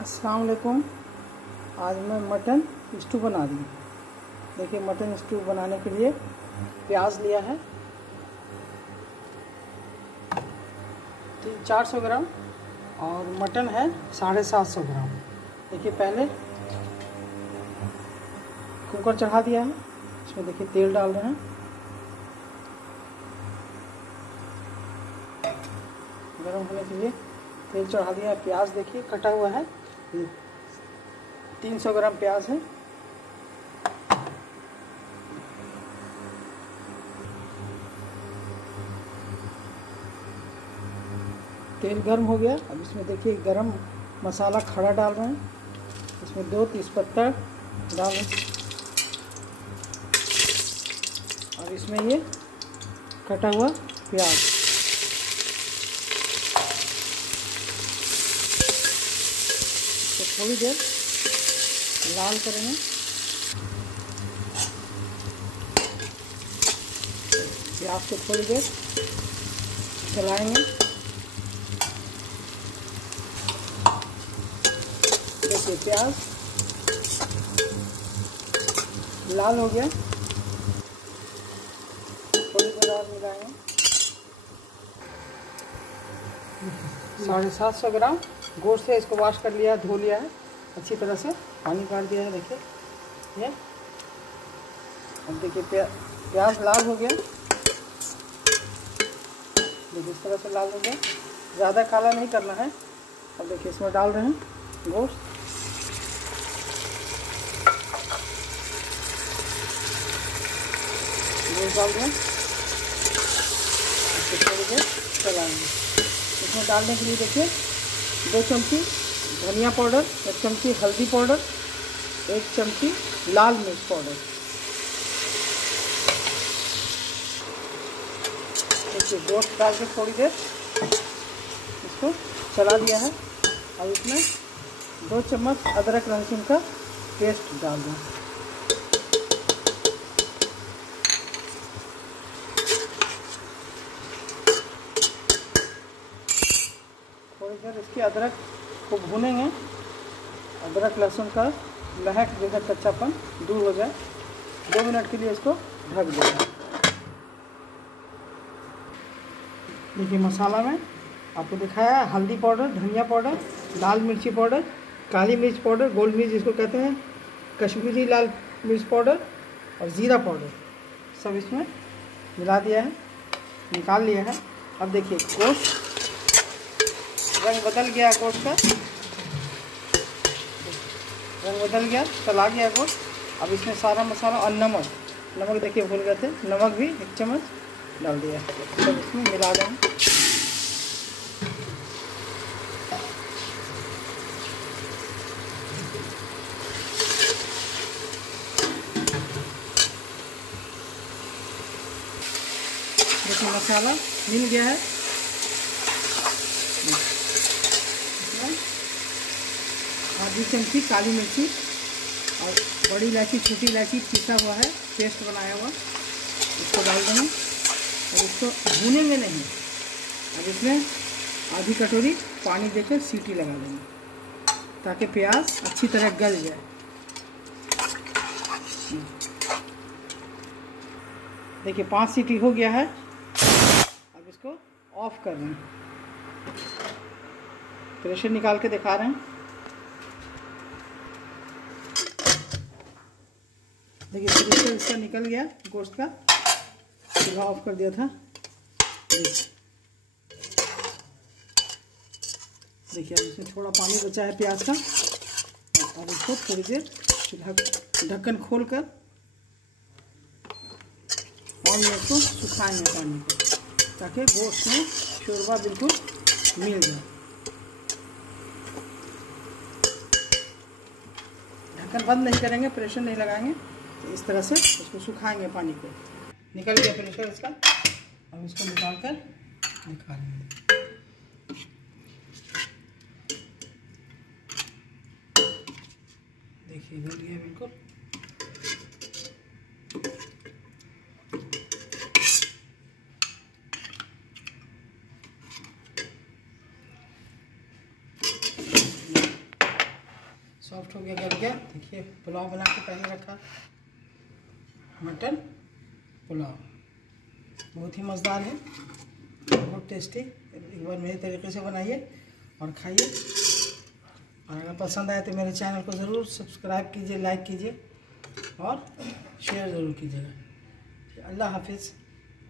अस्सलाम वालेकुम। आज मैं मटन स्टू बना रही हूँ। देखिए, मटन स्टू बनाने के लिए प्याज लिया है 400 ग्राम और मटन है 750 ग्राम। देखिए, पहले कुकर चढ़ा दिया है। इसमें देखिए तेल डाल रहे हैं। गरम होने के लिए तेल चढ़ा दिया है। प्याज देखिए कटा हुआ है, 300 ग्राम प्याज है। तेल गर्म हो गया। अब इसमें देखिए गरम मसाला खड़ा डाल रहे हैं। इसमें 2 तेजपत्ता डालें और इसमें ये कटा हुआ प्याज, तो थोड़ी देर लाल करेंगे। प्याज को थोड़ी देर चलाएंगे। देखिए प्याज लाल हो गया। थोड़ी देर और मिलाएंगे। 750 ग्राम गोश्त से इसको वॉश कर लिया है, धो लिया है अच्छी तरह से, पानी काट दिया है। देखिए ये, अब देखिए प्याज लाल हो गया। देखिए इस तरह से लाल हो गया, ज़्यादा काला नहीं करना है। अब देखिए इसमें डाल रहे हैं गोश्त। गोश्त डाल दें, इसको थोड़ी देर चलाएंगे। इसमें डालने के लिए देखिए 2 चमची धनिया पाउडर, 1 चमची हल्दी पाउडर, 1 चमची लाल मिर्च पाउडर। देखिए गोश्त डाल के थोड़ी देर इसको चला दिया है। अब इसमें 2 चम्मच अदरक लहसुन का पेस्ट डाल दें। थोड़ी देर इसके अदरक को भूनेंगे। अदरक लहसुन का महक जो है, कच्चापन दूर हो जाए। 2 मिनट के लिए इसको ढक देंगे। देखिए मसाला में आपको दिखाया है हल्दी पाउडर, धनिया पाउडर, लाल मिर्ची पाउडर, काली मिर्च पाउडर, गोल मिर्च जिसको कहते हैं, कश्मीरी लाल मिर्च पाउडर और ज़ीरा पाउडर, सब इसमें मिला दिया है, निकाल लिया है। अब देखिए गोश्त रंग बदल गया, गोश्त का रंग बदल गया, चला गया गोश्त। अब इसमें सारा मसाला और नमक देखिए भूल गए थे, नमक भी 1 चम्मच डाल दिया। सब इसमें मिला देंगे। देखिए मसाला मिल गया है। आधी चमची काली मिर्ची और बड़ी इलायची, छोटी इलायची पीसा हुआ है, पेस्ट बनाया हुआ, इसको डाल देंगे और इसको भूनेंगे नहीं। अब इसमें आधी कटोरी पानी देकर सीटी लगा देंगे ताकि प्याज अच्छी तरह गल जाए। देखिए 5 सीटी हो गया है। अब इसको ऑफ कर रहे हैं, प्रेशर निकाल के दिखा रहे हैं। देखिए प्रेशर इसका निकल गया, गोश्त का। चूल्हा ऑफ कर दिया था। देखिए अब इसमें थोड़ा पानी बचा है प्याज का, और इसको थोड़ी देर ढक्कन खोल कर और इसको सुखाएंगे पानी को, ताकि गोश्त में शोरबा बिल्कुल मिल जाए। ढक्कन बंद नहीं करेंगे, प्रेशर नहीं लगाएंगे, तो इस तरह से इसको सुखाएंगे पानी को। निकल गया प्रेशर इसका। अब इसको निकाल कर दिखा लेंगे। देखिए गल गया बिल्कुल। सॉफ्ट हो गया, गल गया। देखिए पुलाव बना के पहले रखा, मटन पुलाव बहुत ही मज़ेदार है, बहुत टेस्टी। एक बार मेरे तरीके से बनाइए और खाइए। और अगर पसंद आए तो मेरे चैनल को ज़रूर सब्सक्राइब कीजिए, लाइक कीजिए और शेयर ज़रूर कीजिएगा। अल्लाह हाफिज़।